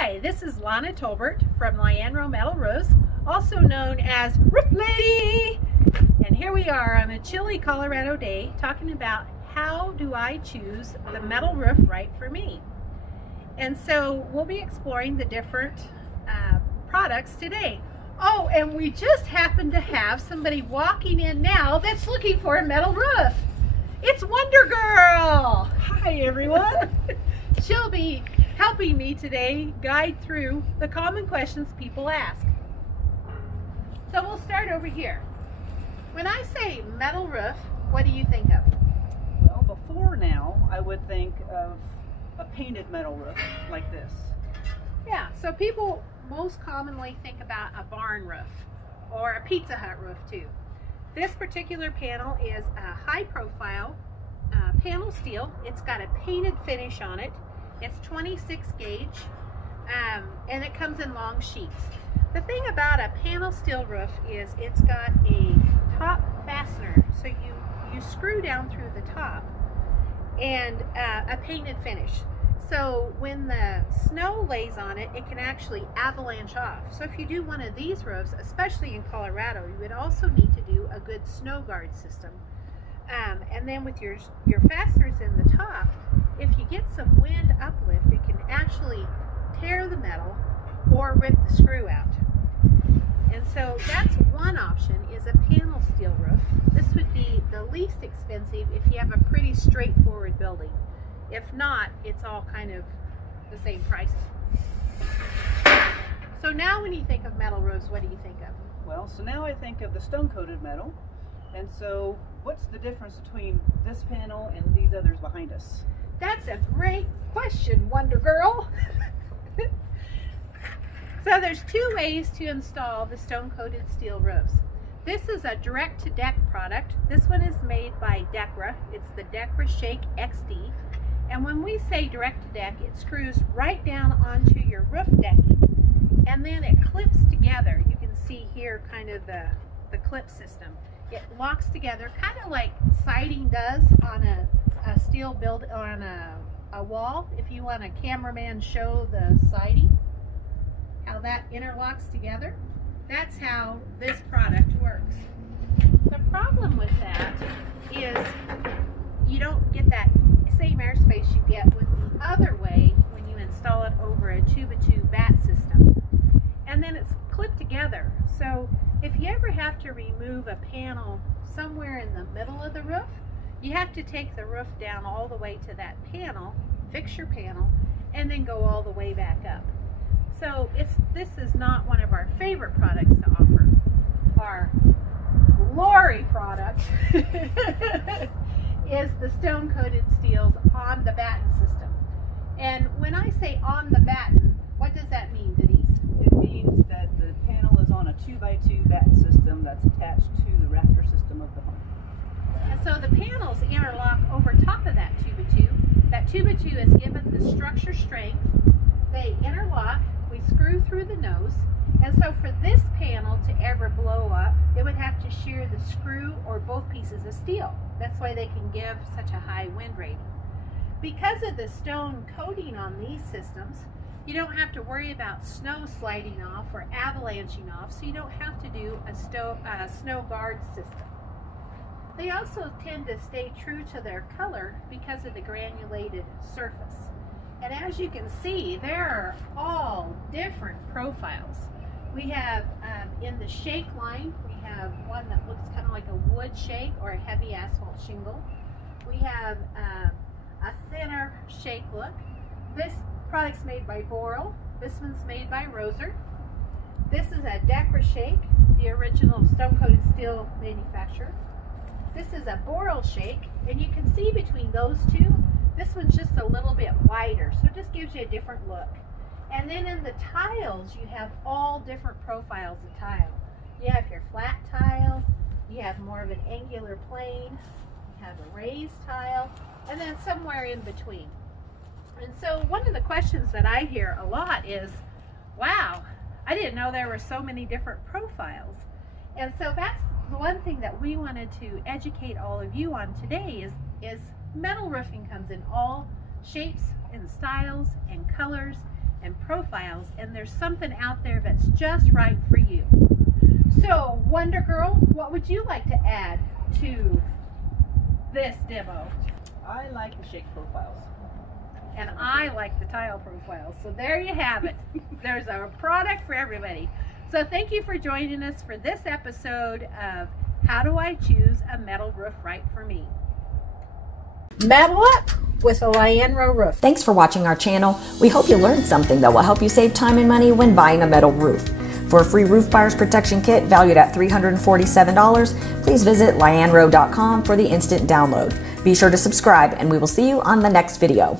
Hi, this is Lana Tolbert from Lianro Metal Roofs, also known as Roof Lady. And here we are on a chilly Colorado day talking about how do I choose the metal roof right for me. And so we'll be exploring the different products today. Oh, and we just happen to have somebody walking in now that's looking for a metal roof. It's Wonder Girl. Hi everyone. She'll be helping me today guide through the common questions people ask. So we'll start over here. When I say metal roof, what do you think of? Well, before now, I would think of a painted metal roof like this. Yeah, so people most commonly think about a barn roof or a Pizza Hut roof too. This particular panel is a high profile panel steel. It's got a painted finish on it. It's 26 gauge and it comes in long sheets. The thing about a panel steel roof is it's got a top fastener, so you screw down through the top, and a painted finish. So when the snow lays on it, it can actually avalanche off. So if you do one of these roofs, especially in Colorado, you would also need to do a good snow guard system. And then with your fasteners in the top, if you get some wind uplift, it can actually tear the metal or rip the screw out. And so that's one option, is a panel steel roof. This would be the least expensive if you have a pretty straightforward building. If not, it's all kind of the same price. So now when you think of metal roofs, what do you think of? Well, so now I think of the stone-coated metal. And so what's the difference between this panel and these others behind us? That's a great question, Wonder Girl. So there's two ways to install the stone-coated steel roofs. This is a direct-to-deck product. This one is made by Dekra. It's the Dekra Shake XD. And when we say direct-to-deck, it screws right down onto your roof decking, and then it clips together. You can see here kind of the clip system. It locks together, kind of like siding does on a steel build on a wall. If you want a cameraman show the siding, how that interlocks together, that's how this product works. The problem with that is you don't get that same airspace you get with the other way when you install it over a 2x2 bat system. And then it's clipped together. So if you ever have to remove a panel somewhere in the middle of the roof, you have to take the roof down all the way to that panel, fix your panel, and then go all the way back up. So this is not one of our favorite products to offer. Our glory product is the stone-coated steels on the batten system. And when I say on the batten, what does that mean, Denise? It means that the panel is on a 2x2 batten system that's attached to the rafter system of the home. And so the panels interlock over top of that 2x2. That 2x2 is given the structure strength. They interlock, we screw through the nose, and so for this panel to ever blow up, it would have to shear the screw or both pieces of steel. That's why they can give such a high wind rating. Because of the stone coating on these systems, you don't have to worry about snow sliding off or avalanching off, so you don't have to do a snow guard system. They also tend to stay true to their color because of the granulated surface. And as you can see, there are all different profiles. We have, in the shake line, we have one that looks kind of like a wood shake or a heavy asphalt shingle. We have a thinner shake look. This product's made by Boral. This one's made by Roser. This is a Dekra Shake, the original stone-coated steel manufacturer. This is a Boral Shake, and you can see between those two, this one's just a little bit wider, so it just gives you a different look. And then in the tiles, you have all different profiles of tile. You have your flat tile, you have more of an angular plane, you have a raised tile, and then somewhere in between. And so one of the questions that I hear a lot is, wow, I didn't know there were so many different profiles. And so that's the one thing that we wanted to educate all of you on today is metal roofing comes in all shapes and styles and colors, and profiles, and there's something out there that's just right for you. So, Wonder Girl, what would you like to add to this demo? I like the shake profiles. And I like the tile profiles. So there you have it. There's a product for everybody. So thank you for joining us for this episode of How Do I Choose a Metal Roof Right for Me? Metal up with a Lianro roof. Thanks for watching our channel. We hope you learned something that will help you save time and money when buying a metal roof. For a free roof buyer's protection kit valued at $347, please visit lianro.com for the instant download. Be sure to subscribe, and we will see you on the next video.